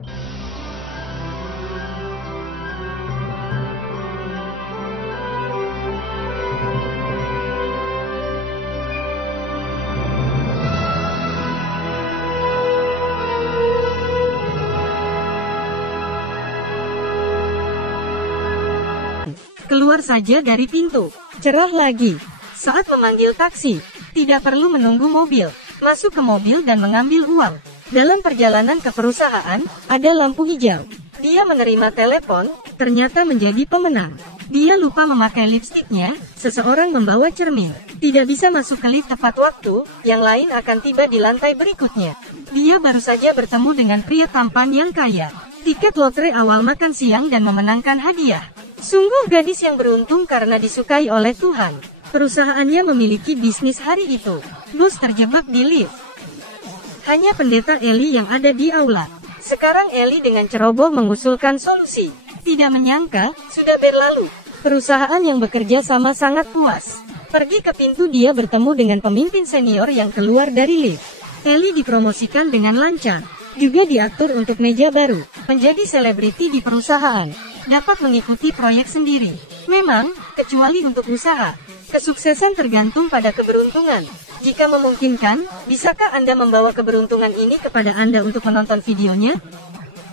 Keluar saja dari pintu. Cerah lagi. Saat memanggil taksi, tidak perlu menunggu mobil. Masuk ke mobil dan mengambil uang. Dalam perjalanan ke perusahaan, ada lampu hijau. Dia menerima telepon, ternyata menjadi pemenang. Dia lupa memakai lipstiknya, seseorang membawa cermin. Tidak bisa masuk ke lift tepat waktu, yang lain akan tiba di lantai berikutnya. Dia baru saja bertemu dengan pria tampan yang kaya. Tiket lotre awal makan siang dan memenangkan hadiah. Sungguh gadis yang beruntung karena disukai oleh Tuhan. Perusahaannya memiliki bisnis hari itu. Bos terjebak di lift. Hanya pendeta Eli yang ada di aula. Sekarang Eli dengan ceroboh mengusulkan solusi. Tidak menyangka, sudah berlalu. Perusahaan yang bekerja sama sangat puas. Pergi ke pintu dia bertemu dengan pemimpin senior yang keluar dari lift. Eli dipromosikan dengan lancar. Juga diatur untuk meja baru. Menjadi selebriti di perusahaan. Dapat mengikuti proyek sendiri. Memang, kecuali untuk usaha. Kesuksesan tergantung pada keberuntungan. Jika memungkinkan, bisakah Anda membawa keberuntungan ini kepada Anda untuk menonton videonya?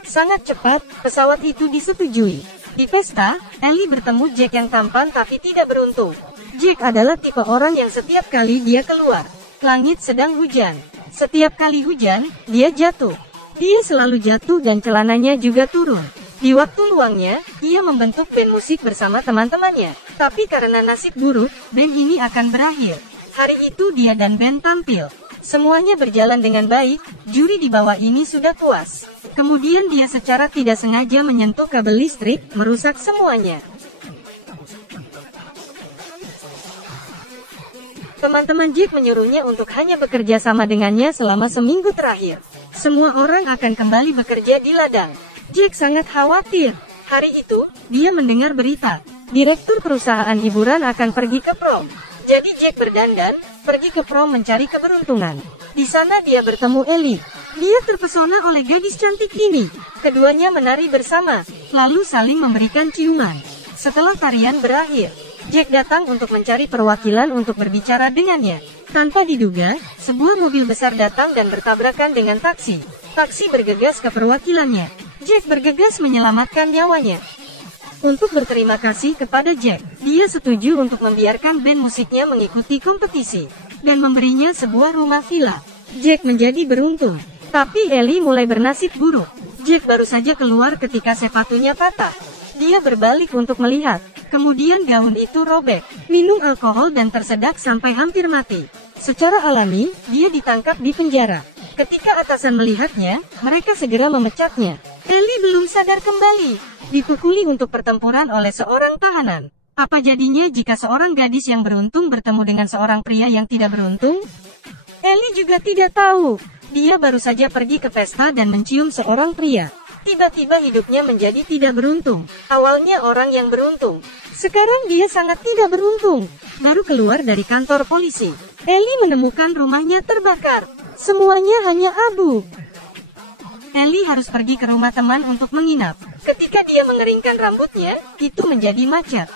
Sangat cepat, pesawat itu disetujui. Di pesta, Ellie bertemu Jack yang tampan tapi tidak beruntung. Jack adalah tipe orang yang setiap kali dia keluar, langit sedang hujan. Setiap kali hujan, dia jatuh. Dia selalu jatuh dan celananya juga turun. Di waktu luangnya, ia membentuk band musik bersama teman-temannya. Tapi karena nasib buruk, band ini akan berakhir. Hari itu dia dan band tampil. Semuanya berjalan dengan baik, juri di bawah ini sudah puas. Kemudian dia secara tidak sengaja menyentuh kabel listrik, merusak semuanya. Teman-teman Jack menyuruhnya untuk hanya bekerja sama dengannya selama seminggu terakhir. Semua orang akan kembali bekerja di ladang. Jack sangat khawatir. Hari itu, dia mendengar berita. Direktur perusahaan hiburan akan pergi ke prom. Jadi Jack berdandan, pergi ke prom mencari keberuntungan. Di sana dia bertemu Ellie. Dia terpesona oleh gadis cantik ini. Keduanya menari bersama, lalu saling memberikan ciuman. Setelah tarian berakhir, Jack datang untuk mencari perwakilan untuk berbicara dengannya. Tanpa diduga, sebuah mobil besar datang dan bertabrakan dengan taksi. Taksi bergegas ke perwakilannya. Jack bergegas menyelamatkan nyawanya. Untuk berterima kasih kepada Jack, dia setuju untuk membiarkan band musiknya mengikuti kompetisi dan memberinya sebuah rumah villa. Jack menjadi beruntung, tapi Ellie mulai bernasib buruk. Jack baru saja keluar ketika sepatunya patah. Dia berbalik untuk melihat, kemudian gaun itu robek, minum alkohol dan tersedak sampai hampir mati. Secara alami, dia ditangkap di penjara. Ketika atasan melihatnya, mereka segera memecatnya. Ellie belum sadar kembali, dipukuli untuk pertempuran oleh seorang tahanan. Apa jadinya jika seorang gadis yang beruntung bertemu dengan seorang pria yang tidak beruntung? Ellie juga tidak tahu. Dia baru saja pergi ke pesta dan mencium seorang pria. Tiba-tiba hidupnya menjadi tidak beruntung. Awalnya orang yang beruntung. Sekarang dia sangat tidak beruntung. Baru keluar dari kantor polisi, Ellie menemukan rumahnya terbakar. Semuanya hanya abu. Ellie harus pergi ke rumah teman untuk menginap. Ketika dia mengeringkan rambutnya, itu menjadi macet.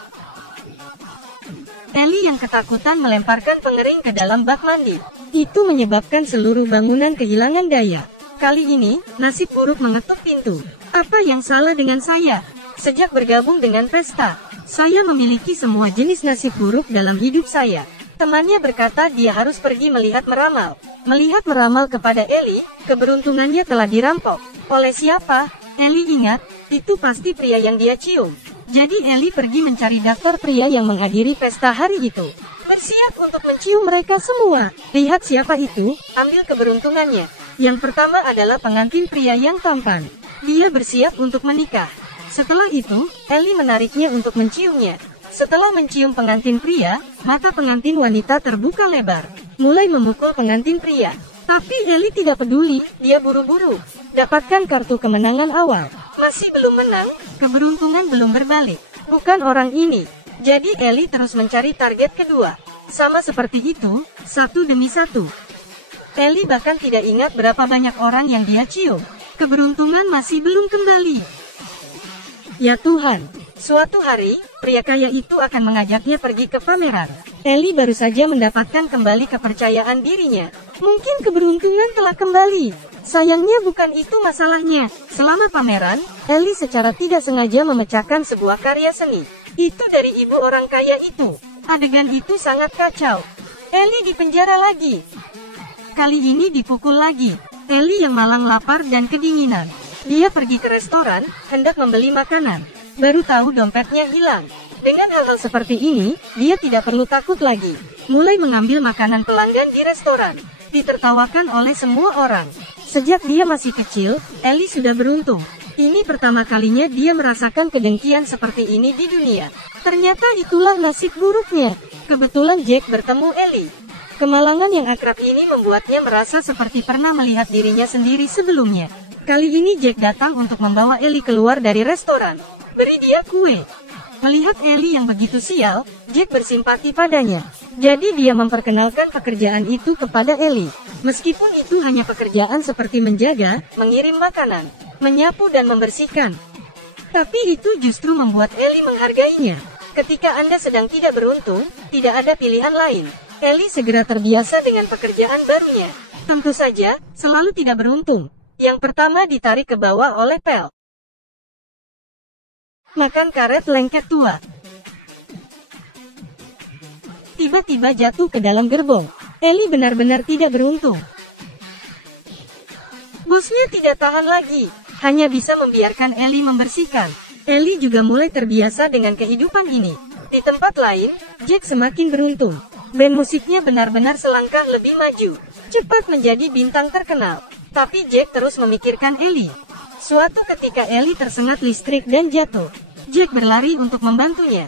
Ellie yang ketakutan melemparkan pengering ke dalam bak mandi. Itu menyebabkan seluruh bangunan kehilangan daya. Kali ini, nasib buruk mengetuk pintu. Apa yang salah dengan saya? Sejak bergabung dengan pesta, saya memiliki semua jenis nasib buruk dalam hidup saya. Temannya berkata dia harus pergi melihat meramal. Melihat meramal kepada Ellie, keberuntungannya telah dirampok. Oleh siapa? Ellie ingat, itu pasti pria yang dia cium. Jadi Ellie pergi mencari daftar pria yang menghadiri pesta hari itu. Bersiap untuk mencium mereka semua. Lihat siapa itu, ambil keberuntungannya. Yang pertama adalah pengantin pria yang tampan. Dia bersiap untuk menikah. Setelah itu, Ellie menariknya untuk menciumnya. Setelah mencium pengantin pria, mata pengantin wanita terbuka lebar, mulai memukul pengantin pria. Tapi Ellie tidak peduli, dia buru-buru. Dapatkan kartu kemenangan awal. Masih belum menang, keberuntungan belum berbalik. Bukan orang ini. Jadi Ellie terus mencari target kedua. Sama seperti itu, satu demi satu. Ellie bahkan tidak ingat berapa banyak orang yang dia cium. keberuntungan masih belum kembali. Ya Tuhan, suatu hari, pria kaya itu akan mengajaknya pergi ke pameran. Ellie baru saja mendapatkan kembali kepercayaan dirinya. Mungkin keberuntungan telah kembali. Sayangnya bukan itu masalahnya. Selama pameran, Ellie secara tidak sengaja memecahkan sebuah karya seni. Itu dari ibu orang kaya itu. Adegan itu sangat kacau. Ellie dipenjara lagi. Kali ini dipukul lagi. Ellie yang malang lapar dan kedinginan. Dia pergi ke restoran, hendak membeli makanan. Baru tahu dompetnya hilang. Dengan hal-hal seperti ini, dia tidak perlu takut lagi. Mulai mengambil makanan pelanggan di restoran. Ditertawakan oleh semua orang. Sejak dia masih kecil, Ellie sudah beruntung. Ini pertama kalinya dia merasakan kedengkian seperti ini di dunia. Ternyata itulah nasib buruknya. Kebetulan Jack bertemu Ellie. Kemalangan yang akrab ini membuatnya merasa seperti pernah melihat dirinya sendiri sebelumnya. Kali ini Jack datang untuk membawa Ellie keluar dari restoran. Beri dia kue. Melihat Ellie yang begitu sial, Jack bersimpati padanya. Jadi dia memperkenalkan pekerjaan itu kepada Ellie. Meskipun itu hanya pekerjaan seperti menjaga, mengirim makanan, menyapu dan membersihkan. Tapi itu justru membuat Ellie menghargainya. Ketika Anda sedang tidak beruntung, tidak ada pilihan lain. Ellie segera terbiasa dengan pekerjaan barunya. Tentu saja, selalu tidak beruntung. Yang pertama ditarik ke bawah oleh Pel. Makan karet lengket tua. Tiba-tiba jatuh ke dalam gerbong. Ellie benar-benar tidak beruntung. Bosnya tidak tahan lagi. Hanya bisa membiarkan Ellie membersihkan. Ellie juga mulai terbiasa dengan kehidupan ini. Di tempat lain, Jack semakin beruntung. Band musiknya benar-benar selangkah lebih maju. Cepat menjadi bintang terkenal. Tapi Jack terus memikirkan Ellie. Suatu ketika Ellie tersengat listrik dan jatuh. Jack berlari untuk membantunya.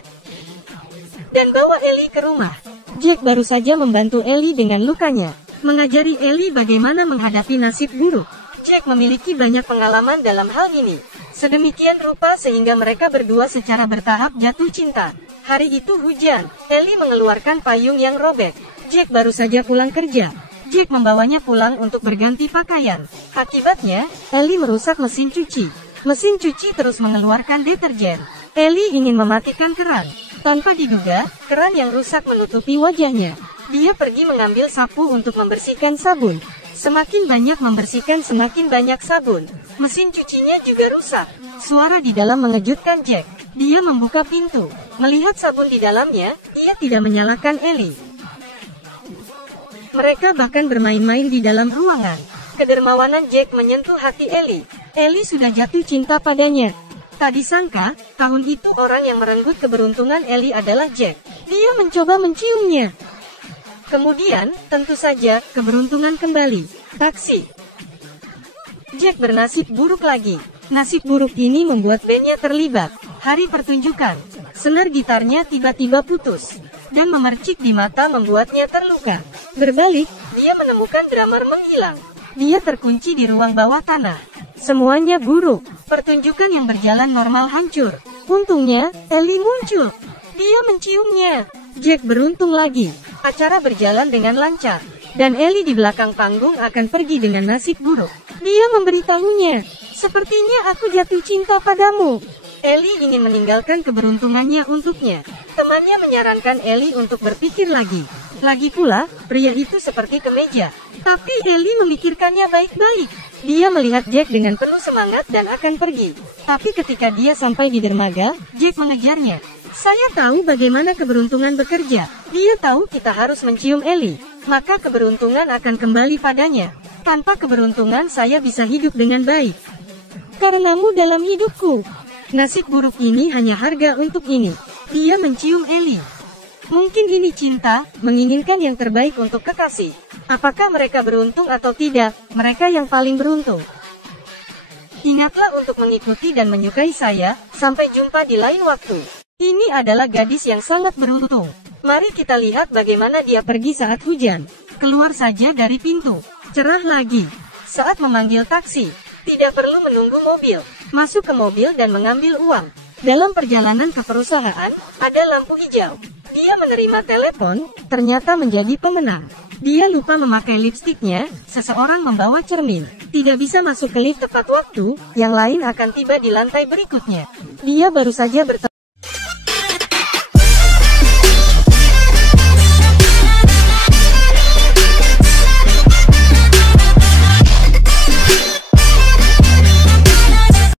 Dan bawa Ellie ke rumah. Jack baru saja membantu Ellie dengan lukanya. Mengajari Ellie bagaimana menghadapi nasib buruk. Jack memiliki banyak pengalaman dalam hal ini. Sedemikian rupa sehingga mereka berdua secara bertahap jatuh cinta. Hari itu hujan. Ellie mengeluarkan payung yang robek. Jack baru saja pulang kerja. Jack membawanya pulang untuk berganti pakaian. Akibatnya, Ellie merusak mesin cuci. Mesin cuci terus mengeluarkan deterjen. Ellie ingin mematikan keran. Tanpa diduga, keran yang rusak menutupi wajahnya. Dia pergi mengambil sapu untuk membersihkan sabun. Semakin banyak membersihkan, semakin banyak sabun. Mesin cucinya juga rusak. Suara di dalam mengejutkan Jack. Dia membuka pintu. Melihat sabun di dalamnya, dia tidak menyalahkan Ellie. Mereka bahkan bermain-main di dalam ruangan. Kedermawanan Jack menyentuh hati Ellie. Ellie sudah jatuh cinta padanya. Tak disangka, tahun itu orang yang merenggut keberuntungan Ellie adalah Jack. Dia mencoba menciumnya. Kemudian, tentu saja, keberuntungan kembali. Taksi. Jack bernasib buruk lagi. Nasib buruk ini membuat bandnya terlibat. Hari pertunjukan. Senar gitarnya tiba-tiba putus. Dan memercik di mata membuatnya terluka. Berbalik, dia menemukan drummer menghilang. Dia terkunci di ruang bawah tanah. Semuanya buruk. Pertunjukan yang berjalan normal hancur. Untungnya, Ellie muncul. Dia menciumnya. Jack beruntung lagi. Acara berjalan dengan lancar. Dan Ellie di belakang panggung akan pergi dengan nasib buruk. Dia memberitahunya, "Sepertinya aku jatuh cinta padamu." Ellie ingin meninggalkan keberuntungannya untuknya. Temannya menyarankan Ellie untuk berpikir lagi. Lagi pula, pria itu seperti kemeja. Tapi Ellie memikirkannya baik-baik. Dia melihat Jack dengan penuh semangat dan akan pergi. Tapi ketika dia sampai di dermaga, Jack mengejarnya. "Saya tahu bagaimana keberuntungan bekerja. Dia tahu kita harus mencium Ellie. Maka keberuntungan akan kembali padanya. Tanpa keberuntungan saya bisa hidup dengan baik. Karenamu dalam hidupku." Nasib buruk ini hanya harga untuk ini. Dia mencium Ellie. Mungkin ini cinta, menginginkan yang terbaik untuk kekasih. Apakah mereka beruntung atau tidak? Mereka yang paling beruntung. Ingatlah untuk mengikuti dan menyukai saya. Sampai jumpa di lain waktu. Ini adalah gadis yang sangat beruntung. Mari kita lihat bagaimana dia pergi saat hujan. Keluar saja dari pintu. Cerah lagi. Saat memanggil taksi, tidak perlu menunggu mobil. Masuk ke mobil dan mengambil uang. Dalam perjalanan ke perusahaan, ada lampu hijau. Dia menerima telepon, ternyata menjadi pemenang. Dia lupa memakai lipstiknya. Seseorang membawa cermin. Tidak bisa masuk ke lift tepat waktu, yang lain akan tiba di lantai berikutnya. Dia baru saja bertemu